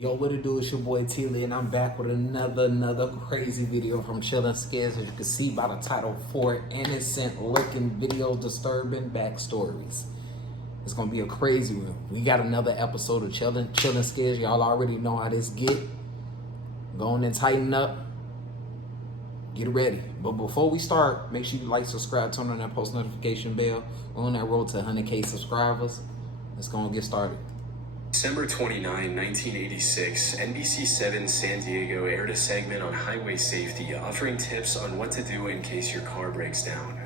Yo, what it do? It's your boy IamTeeLee, and I'm back with another crazy video from Chillin' Scares. As you can see by the title, 4 innocent looking video disturbing backstories. It's gonna be a crazy one. We got another episode of Chillin' Scares. Y'all already know how this get. Go on and tighten up. Get ready. But before we start, make sure you like, subscribe, turn on that post notification bell. We're on that road to 100K subscribers. Let's go and get started. December 29, 1986, NBC7 San Diego aired a segment on highway safety offering tips on what to do in case your car breaks down.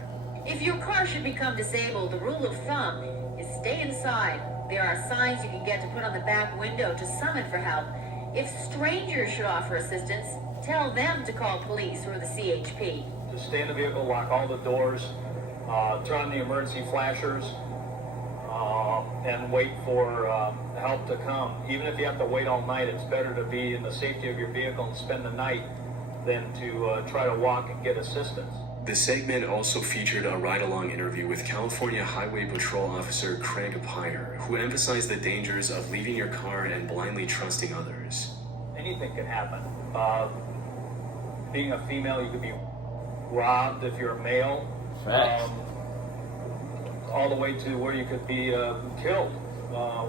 If your car should become disabled, the rule of thumb is stay inside. There are signs you can get to put on the back window to summon for help. If strangers should offer assistance, tell them to call police or the CHP. To stay in the vehicle, lock all the doors, turn on the emergency flashers, and wait for help to come. Even if you have to wait all night, it's better to be in the safety of your vehicle and spend the night than to try to walk and get assistance. The segment also featured a ride-along interview with California Highway Patrol Officer Craig Pyre, who emphasized the dangers of leaving your car and blindly trusting others. Anything can happen. Being a female, you could be robbed if you're a male. Facts. All the way to where you could be killed.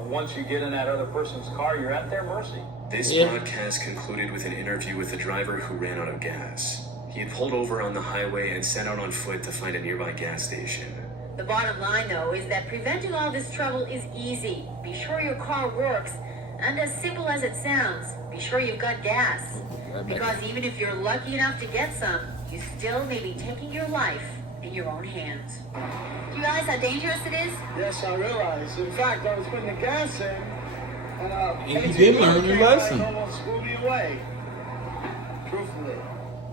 Once you get in that other person's car, you're at their mercy. This broadcast concluded with an interview with the driver who ran out of gas. He had pulled over on the highway and set out on foot to find a nearby gas station. The bottom line, though, is that preventing all this trouble is easy. Be sure your car works, and as simple as it sounds, be sure you've got gas. Because even if you're lucky enough to get some, you still may be taking your life in your own hands. You realize how dangerous it is? Yes, I realize. In fact, I was putting the gas in, and you did learn your lesson. Almost blew me away. Truthfully.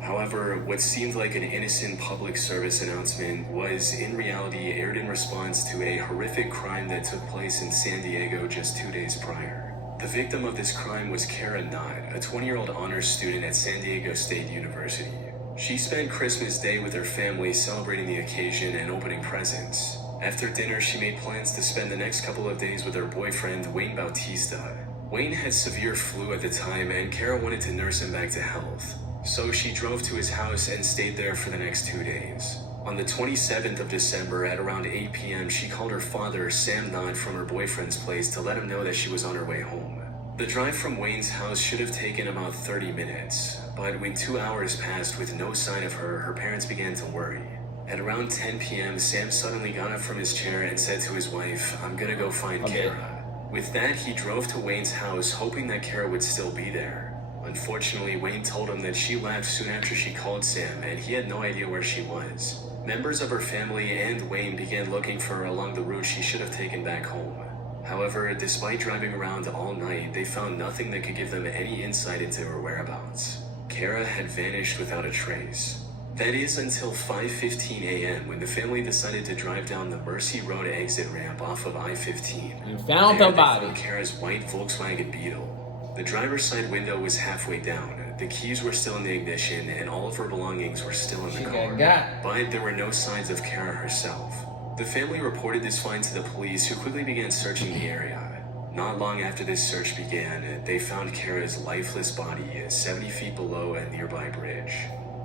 However, what seemed like an innocent public service announcement was in reality aired in response to a horrific crime that took place in San Diego just 2 days prior. The victim of this crime was Kara Knott, a 20-year-old honors student at San Diego State University. She spent Christmas Day with her family celebrating the occasion and opening presents. After dinner, she made plans to spend the next couple of days with her boyfriend, Wayne Bautista. Wayne had severe flu at the time, and Kara wanted to nurse him back to health. So she drove to his house and stayed there for the next 2 days. On the 27th of December at around 8 p.m., she called her father, Sam Knott, from her boyfriend's place to let him know that she was on her way home. The drive from Wayne's house should have taken about 30 minutes, but when 2 hours passed with no sign of her, her parents began to worry. At around 10 p.m., Sam suddenly got up from his chair and said to his wife, "I'm gonna go find Kara." With that, he drove to Wayne's house, hoping that Kara would still be there. Unfortunately, Wayne told him that she left soon after she called Sam, and he had no idea where she was. Members of her family and Wayne began looking for her along the route she should have taken back home. However, despite driving around all night, they found nothing that could give them any insight into her whereabouts. Kara had vanished without a trace. That is until 5:15 a.m. when the family decided to drive down the Mercy Road exit ramp off of I-15. And found the body. They found Kara's white Volkswagen Beetle. The driver's side window was halfway down. The keys were still in the ignition, and all of her belongings were still in the car. But there were no signs of Kara herself. The family reported this find to the police, who quickly began searching the area. Not long after this search began, they found Kara's lifeless body 70 feet below a nearby bridge.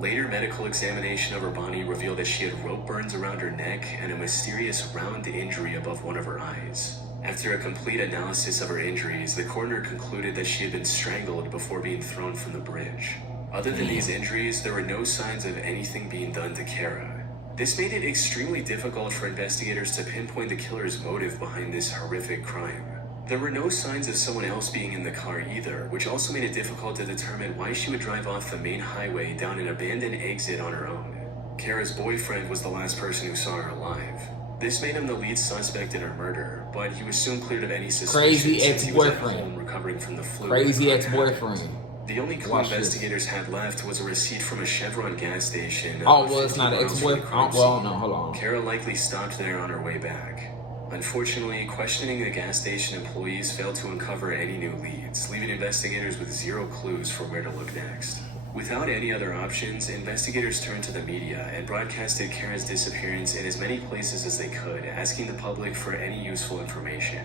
Later medical examination of her body revealed that she had rope burns around her neck and a mysterious round injury above one of her eyes. After a complete analysis of her injuries, the coroner concluded that she had been strangled before being thrown from the bridge. Other than these injuries, there were no signs of anything being done to Kara. This made it extremely difficult for investigators to pinpoint the killer's motive behind this horrific crime. There were no signs of someone else being in the car either, which also made it difficult to determine why she would drive off the main highway down an abandoned exit on her own. Kara's boyfriend was the last person who saw her alive. This made him the lead suspect in her murder, but he was soon cleared of any suspicion. Crazy since he was at ex-boyfriend. home recovering from the flu. Crazy ex-boyfriend. The only clue investigators had left was a receipt from a Chevron gas station. Oh, well, it's not an ex-boyfriend. Oh, well, no, hold on. Kara likely stopped there on her way back. Unfortunately, questioning the gas station employees failed to uncover any new leads, leaving investigators with zero clues for where to look next. Without any other options, investigators turned to the media and broadcasted Kara's disappearance in as many places as they could, asking the public for any useful information.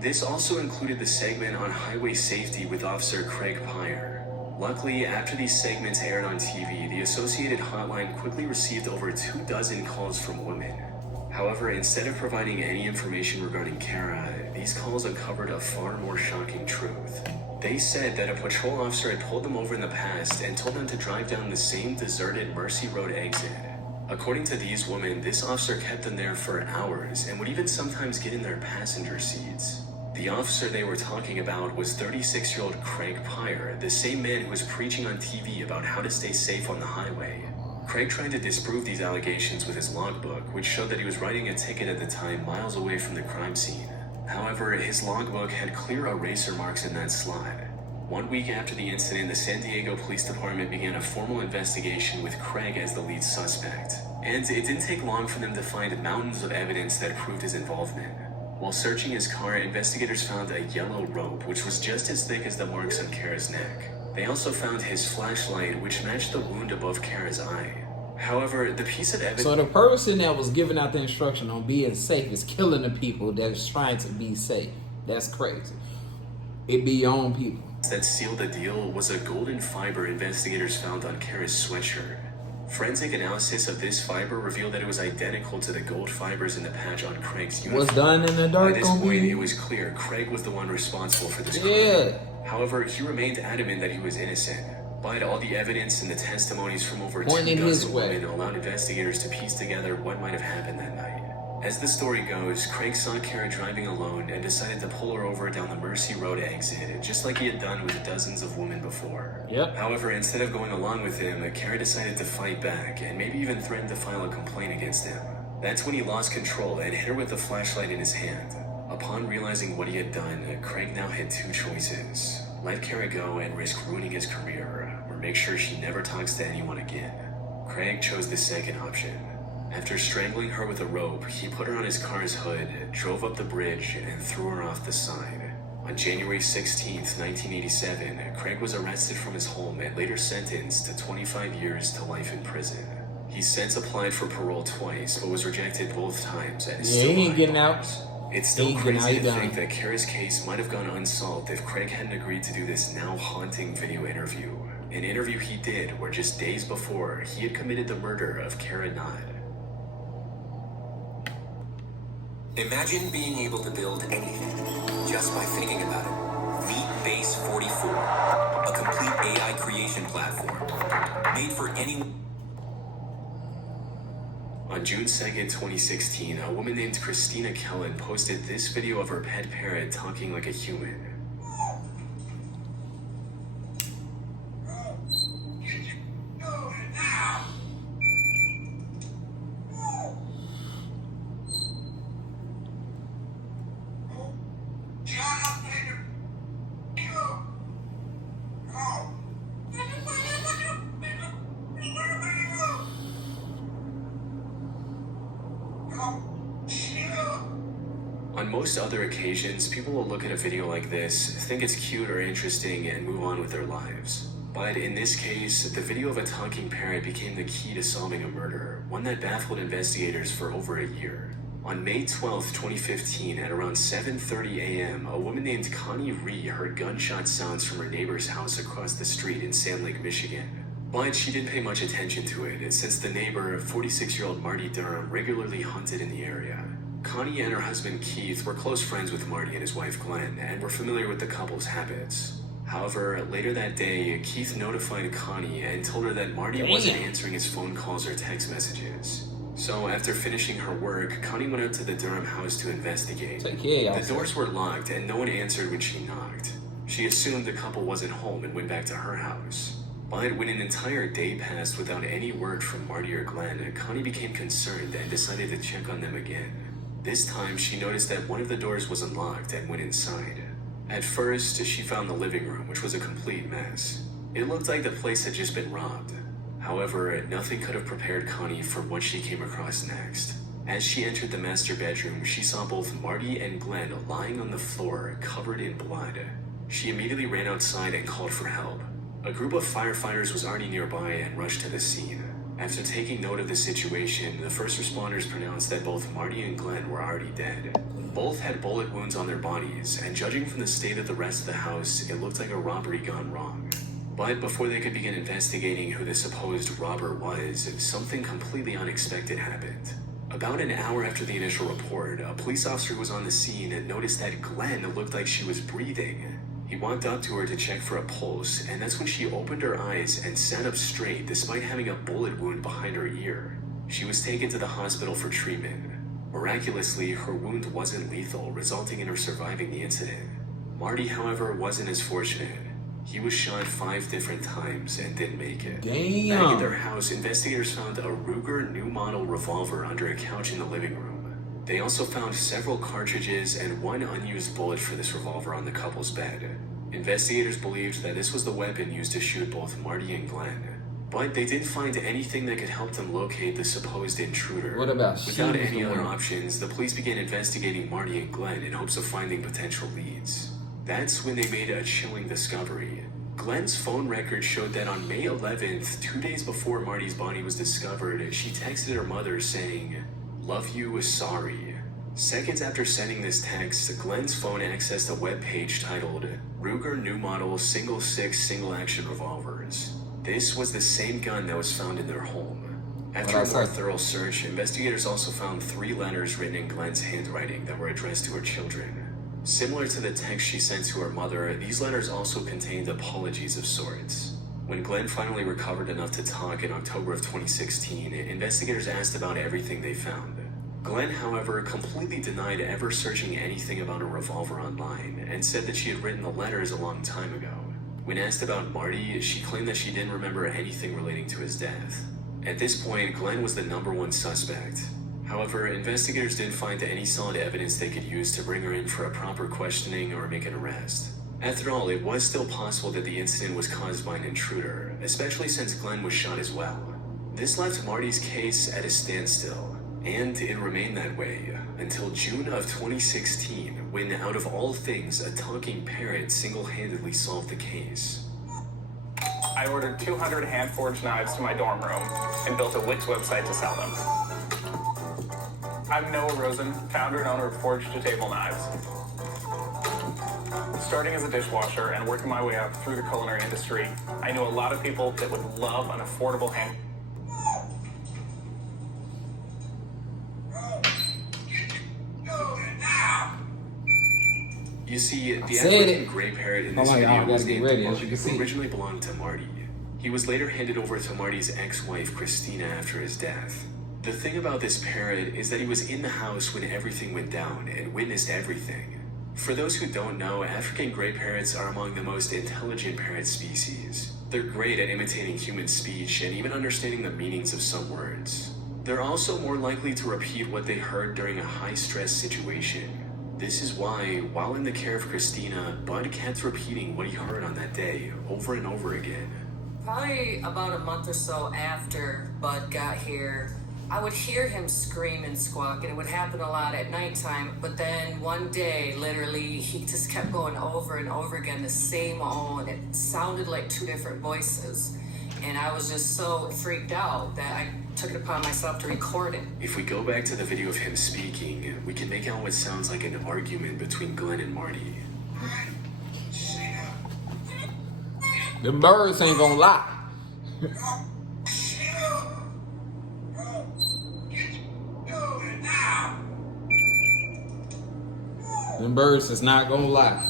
This also included the segment on highway safety with Officer Craig Pyre. Luckily, after these segments aired on TV, the Associated Hotline quickly received over 24 calls from women. However, instead of providing any information regarding Kara, these calls uncovered a far more shocking truth. They said that a patrol officer had pulled them over in the past and told them to drive down the same deserted Mercy Road exit. According to these women, this officer kept them there for hours and would even sometimes get in their passenger seats. The officer they were talking about was 36-year-old Craig Pyre, the same man who was preaching on TV about how to stay safe on the highway. Craig tried to disprove these allegations with his logbook, which showed that he was writing a ticket at the time miles away from the crime scene. However, his logbook had clear eraser marks in that slot. 1 week after the incident, the San Diego Police Department began a formal investigation with Craig as the lead suspect. And it didn't take long for them to find mountains of evidence that proved his involvement. While searching his car, investigators found a yellow rope, which was just as thick as the marks on Kara's neck. They also found his flashlight, which matched the wound above Kara's eye. However, the piece of evidence... So the person that was giving out the instruction on being safe is killing the people that's trying to be safe. That's crazy. It be your own people. ...that sealed the deal was a golden fiber investigators found on Kara's sweatshirt. Forensic analysis of this fiber revealed that it was identical to the gold fibers in the patch on Craig's uniform. What's done in the dark? By this point, it was clear Craig was the one responsible for this crime. However, he remained adamant that he was innocent. But all the evidence and the testimonies from over 24 women allowed investigators to piece together what might have happened that night. As the story goes, Craig saw Kara driving alone and decided to pull her over down the Mercy Road exit, just like he had done with dozens of women before. However, instead of going along with him, Kara decided to fight back and maybe even threatened to file a complaint against him. That's when he lost control and hit her with the flashlight in his hand. Upon realizing what he had done, Craig now had two choices: let Kara go and risk ruining his career, or make sure she never talks to anyone again. Craig chose the second option. After strangling her with a rope, he put her on his car's hood, drove up the bridge, and threw her off the side. On January 16, 1987, Craig was arrested from his home and later sentenced to 25 years to life in prison. He since applied for parole twice, but was rejected both times and is still behind bars. It's still crazy to think that Kara's case might have gone unsolved if Craig hadn't agreed to do this now haunting video interview. An interview he did where just days before, he had committed the murder of Kara Nod. Imagine being able to build anything just by thinking about it. Meet Base 44, a complete AI creation platform made for anyone. On June 2nd, 2016, a woman named Christina Kellen posted this video of her pet parrot talking like a human. On most other occasions, people will look at a video like this, think it's cute or interesting, and move on with their lives. But in this case, the video of a talking parrot became the key to solving a murder, one that baffled investigators for over a year. On May 12, 2015, at around 7:30 a.m., a woman named Connie Ree heard gunshot sounds from her neighbor's house across the street in Sand Lake, Michigan. But she didn't pay much attention to it, since the neighbor, 46-year-old Marty Durham, regularly hunted in the area. Connie and her husband Keith were close friends with Marty and his wife Glenn, and were familiar with the couple's habits. However, later that day, Keith notified Connie and told her that Marty wasn't answering his phone calls or text messages. So after finishing her work, Connie went out to the Durham house to investigate. The doors were locked and no one answered when she knocked. She assumed the couple wasn't home and went back to her house. But when an entire day passed without any word from Marty or Glenn, Connie became concerned and decided to check on them again. This time, she noticed that one of the doors was unlocked and went inside. At first, she found the living room, which was a complete mess. It looked like the place had just been robbed. However, nothing could have prepared Connie for what she came across next. As she entered the master bedroom, she saw both Marty and Glenn lying on the floor, covered in blood. She immediately ran outside and called for help. A group of firefighters was already nearby and rushed to the scene. After taking note of the situation, the first responders pronounced that both Marty and Glenn were already dead. Both had bullet wounds on their bodies, and judging from the state of the rest of the house, it looked like a robbery gone wrong. But before they could begin investigating who the supposed robber was, something completely unexpected happened. About an hour after the initial report, a police officer who was on the scene and noticed that Glenn looked like she was breathing. He walked up to her to check for a pulse, and that's when she opened her eyes and sat up straight despite having a bullet wound behind her ear. She was taken to the hospital for treatment. Miraculously, her wound wasn't lethal, resulting in her surviving the incident. Marty, however, wasn't as fortunate. He was shot 5 different times and didn't make it. Damn. Back at their house, investigators found a Ruger new model revolver under a couch in the living room. They also found several cartridges and 1 unused bullet for this revolver on the couple's bed. Investigators believed that this was the weapon used to shoot both Marty and Glenn. But they didn't find anything that could help them locate the supposed intruder. What about Without she was any the other one? options, the police began investigating Marty and Glenn in hopes of finding potential leads. That's when they made a chilling discovery. Glenn's phone record showed that on May 11th, 2 days before Marty's body was discovered, she texted her mother saying, "Love you, sorry." Seconds after sending this text, Glenn's phone accessed a web page titled Ruger New Model Single 6 Single Action Revolvers. This was the same gun that was found in their home. After a more thorough search, investigators also found 3 letters written in Glenn's handwriting that were addressed to her children. Similar to the text she sent to her mother, these letters also contained apologies of sorts. When Glenn finally recovered enough to talk in October of 2016, investigators asked about everything they found. Glenn, however, completely denied ever searching anything about a revolver online and said that she had written the letters a long time ago. When asked about Marty, she claimed that she didn't remember anything relating to his death. At this point, Glenn was the #1 suspect. However, investigators didn't find any solid evidence they could use to bring her in for a proper questioning or make an arrest. After all, it was still possible that the incident was caused by an intruder, especially since Glenn was shot as well. This left Marty's case at a standstill, and it remained that way until June of 2016, when out of all things, a talking parrot single-handedly solved the case. I ordered 200 hand-forged knives to my dorm room and built a Wix website to sell them. I'm Noah Rosen, founder and owner of Forged to Table Knives. Starting as a dishwasher and working my way up through the culinary industry, I knew a lot of people that would love an affordable hand. You see, the said African it. gray parrot in Oh this my God, video I was gotta get named ready, as Bug, you can who see. originally belonged to Marty. He was later handed over to Marty's ex-wife, Christina, after his death. The thing about this parrot is that he was in the house when everything went down and witnessed everything. For those who don't know, African gray parrots are among the most intelligent parrot species. They're great at imitating human speech and even understanding the meanings of some words. They're also more likely to repeat what they heard during a high-stress situation. This is why, while in the care of Christina, Bud kept repeating what he heard on that day over and over again. Probably about a month or so after Bud got here, I would hear him scream and squawk, and it would happen a lot at nighttime. But then one day, literally, he just kept going over and over again, the same own. It sounded like 2 different voices. And I was just so freaked out that I took it upon myself to record it. If we go back to the video of him speaking, we can make out what sounds like an argument between Glenn and Marty. Them birds ain't gonna lie. Them birds is not gonna lie.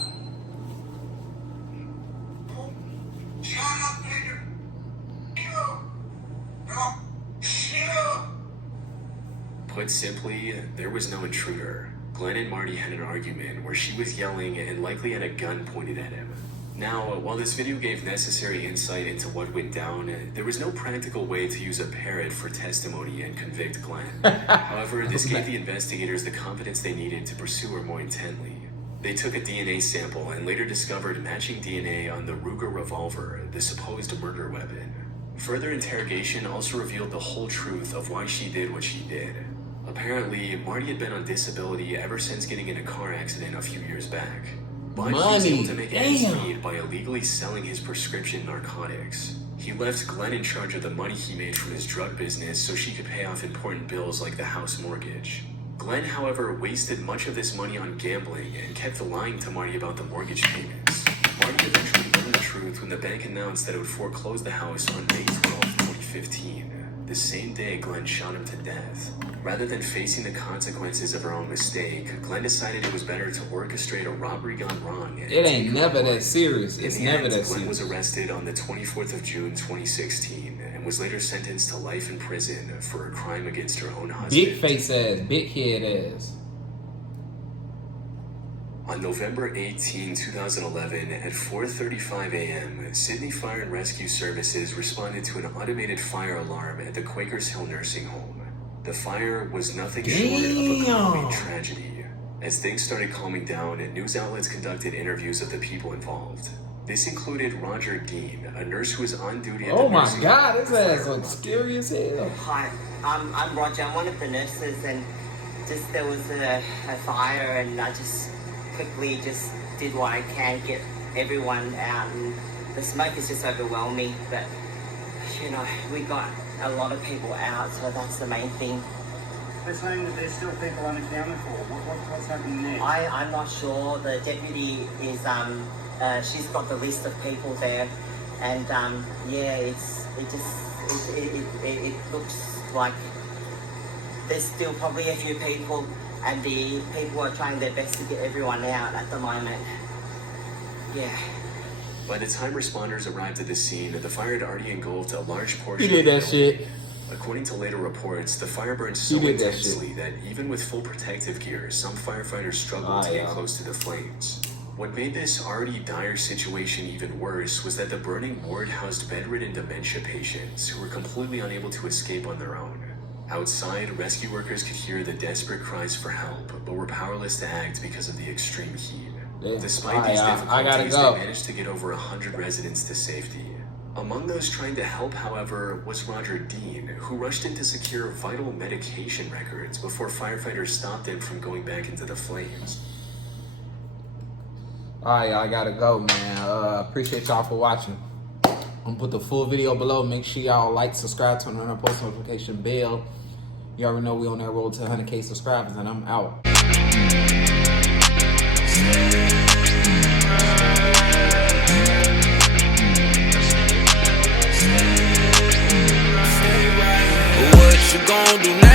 Put simply, there was no intruder. Glenn and Marty had an argument where she was yelling and likely had a gun pointed at him. Now, while this video gave necessary insight into what went down, there was no practical way to use a parrot for testimony and convict Glenn. However, this gave the investigators the confidence they needed to pursue her more intently. They took a DNA sample and later discovered matching DNA on the Ruger revolver, the supposed murder weapon. Further interrogation also revealed the whole truth of why she did what she did. Apparently, Marty had been on disability ever since getting in a car accident a few years back. But he was able to make ends meet by illegally selling his prescription narcotics. He left Glenn in charge of the money he made from his drug business so she could pay off important bills like the house mortgage. Glenn, however, wasted much of this money on gambling and kept lying to Marty about the mortgage payments. Marty eventually learned the truth when the bank announced that it would foreclose the house on May 12, 2015. The same day, Glenn shot him to death. Rather than facing the consequences of her own mistake, Glenn decided it was better to orchestrate a robbery gone wrong. And it ain't never that serious. It's never that serious. Glenn was arrested on the 24th of June, 2016, and was later sentenced to life in prison for a crime against her own husband. Big face ass, big head ass. On November 18, 2011, at 4:35 a.m., Sydney Fire and Rescue Services responded to an automated fire alarm at the Quakers Hill Nursing Home. The fire was nothing short of a complete tragedy. As things started calming down, news outlets conducted interviews of the people involved. This included Roger Dean, a nurse who was on duty at the nursing home. Oh my God, his ass looks scary as hell. Hi, I'm Roger. I'm one of the nurses, and just there was a fire, and I just quickly just did what I can, get everyone out, and the smoke is just overwhelming, but you know, we got a lot of people out, so that's the main thing. They're saying that there's still people unaccounted for. What's happening there? I'm not sure. The deputy is she's got the list of people there, and yeah, it looks like there's still probably a few people, and the people are trying their best to get everyone out at the moment. Yeah. By the time responders arrived at the scene, the fire had already engulfed a large portion. He did that shit. According to later reports, the fire burned so intensely that even with full protective gear, some firefighters struggled to get close to the flames. What made this already dire situation even worse was that the burning ward housed bedridden dementia patients who were completely unable to escape on their own. Outside, rescue workers could hear the desperate cries for help, but were powerless to act because of the extreme heat. Despite these difficulties, they managed to get over 100 residents to safety. Among those trying to help, however, was Roger Dean, who rushed in to secure vital medication records before firefighters stopped him from going back into the flames. Alright, I gotta go, man. Appreciate y'all for watching. I'm gonna put the full video below. Make sure y'all like, subscribe, turn on our post notification bell. You already know we on that road to 100K subscribers, and I'm out. What you gonna do now?